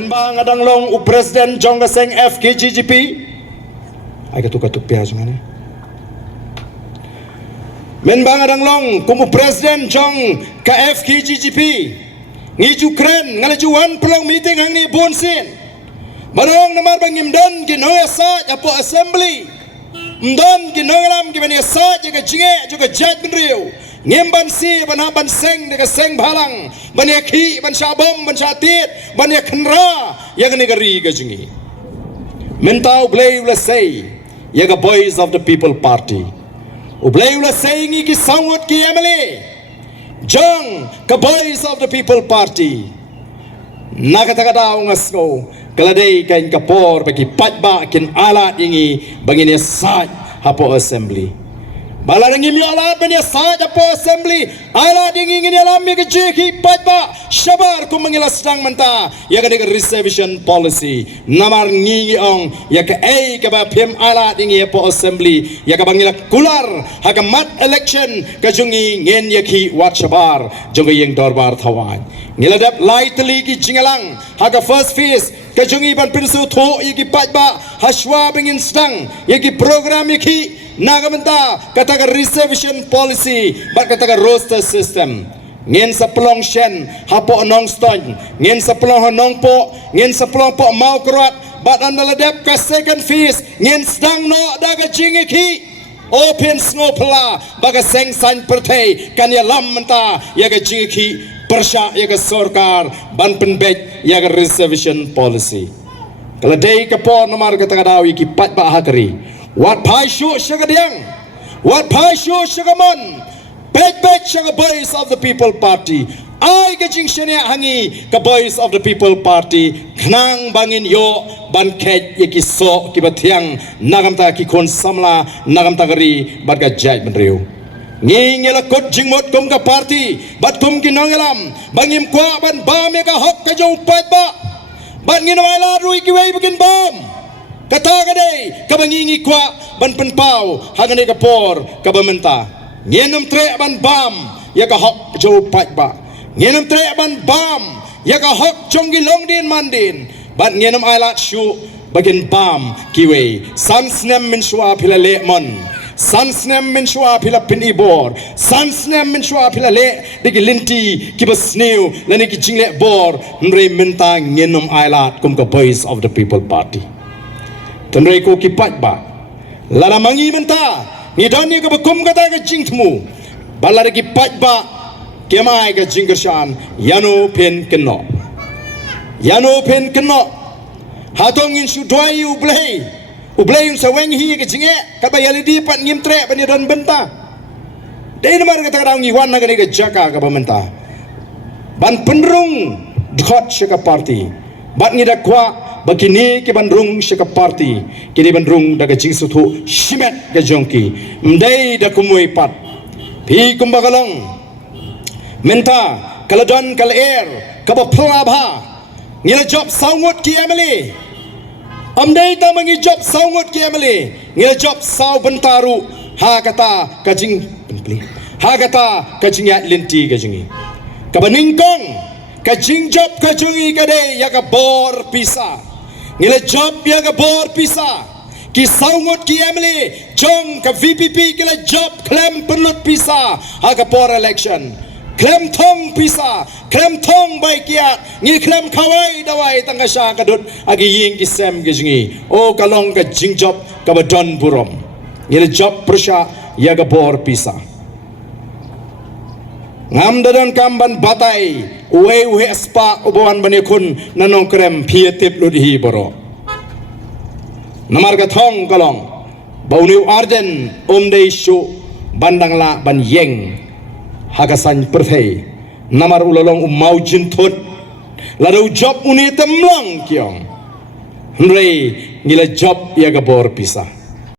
Menbang adang long u Presiden Jong Gaseng FKGGP. Ay katuk-katuk pihak mana? Menbang adang long kum u Presiden Jong ka FKGGP. Ngiju keren ngalajuan pelong meeting hang ni bonsin. Barong namar bangim dan ginoya sa apo assembly. Mdan ginolam gimana sa jaga jinge juga jat benriu. Ngimban si ban seng de seng balang ban khi ban syabom ban syatit ban khenra yang negeri ga jingi mentau blay ula say yaga boys of the people party ublay ula say ngi ki sangot ki emily jong ka boys of the people party nakata ngasgo kaladai kain kapor bagi patba kin alat ingi bangine sa hapo assembly Balarang imi alat bania saja po assembly alat ingin alami kejiki patba syabar ku mengilas sedang menta ya ke reservation policy namar ngingi ong ya ke ke ba pim alat ingi po assembly ya ke bangila kular ha ke mat election ke jungi ngen ya ki wat syabar jungi yang dorbar thawan ngiladap lightly ki jingalang ha ke first phase ke jungi ban pinsu tho ya ki patba haswa bengin sedang ya ki program ya ki nagamenta katakan reservation policy bat katakan roster system ngin sepelong shen hapo nong ston ngin sepelong nong po ngin sepelong po mau kerat bat andaladep ka second phase ngin sedang no daga jingiki open snopla baga seng san pertai kan ya lam menta ya ga jingiki persya ya ga sarkar ban penbet ya ga reservation policy kalau dei kapor nomor katakan dawi ki pat ba hakari Wat pai shu shagadiang, what pai shu shagamon, pet shaga boys of the people party. I gajing shania hangi ka boys of the people party. Knang bangin yo ban ket yaki so kibatiang nagamta ki kon samla nagamta gari bat ga jai benriu. Ngingela kot jingmot kum ka party bat kum ki nangalam bangim kwa ban bam ya ka hok ka jong pat ba ban nginawai la rui ki wei begin bam. Kata kadai kabangingi kwa ban penpau hangane kapor kabamenta ngenam tre ban bam ya ka hok jo pat ba ngenam tre ban bam ya ka hok jonggi longdin mandin ban ngenam alat shu bagin bam kiwe sansnem min shwa pila lemon sansnem min shwa pila pinibor sansnem min shwa pila le digi linti kibasniu lani ki jingle bor nre menta ngenam alat kum ka boys of the people party Tandai ko kipat ba lala mangi menta ni dani ka bakum kata ka jingtmu balar kipat ba kemai ka jingkershan yano pen keno hatongin sudwai ublei saweng hi ka jinge ka bayali di pat ngim tre pani don benta dei namar kata ka ngi wan na ka jaka ka bamenta ban penrung dkhot shaka party bat ngi dakwa Bakini ke bandrung syaka party kini bandrung daga jingsutu shimet ga jongki mdai da kumui pat pi kumbagalong menta kaladon kalair kaba plabha ngila job saungut ki emily amdai ta mangi job saungut ki emily ngila job sau bentaru ha kata kajing penpli ha kata kajing ya linti kajingi kabaningkong kajing job kajungi kade ya ka bor pisa Ngila job ya ka bor pisa ki saungot ki emily jong ka VPP kila job klem penut pisa ha ka bor election klem thong pisa klem thong bai kiat ngi klem kawai dawai tangga sha kadut agi ying ki sem ki jingi o kalong ka jing job ka badon burom ngila job persha ya ka bor pisa ngam dadan kamban batai uwe spa ubawan bani kun nanong krem pietip ludhi boro namar ka thong kalong bauniu arden omdei shu bandang la ban yeng hagasan perthei namar ulalong mau jintot ladau job uni temlang kiong hnrei ngila job ya gabor pisah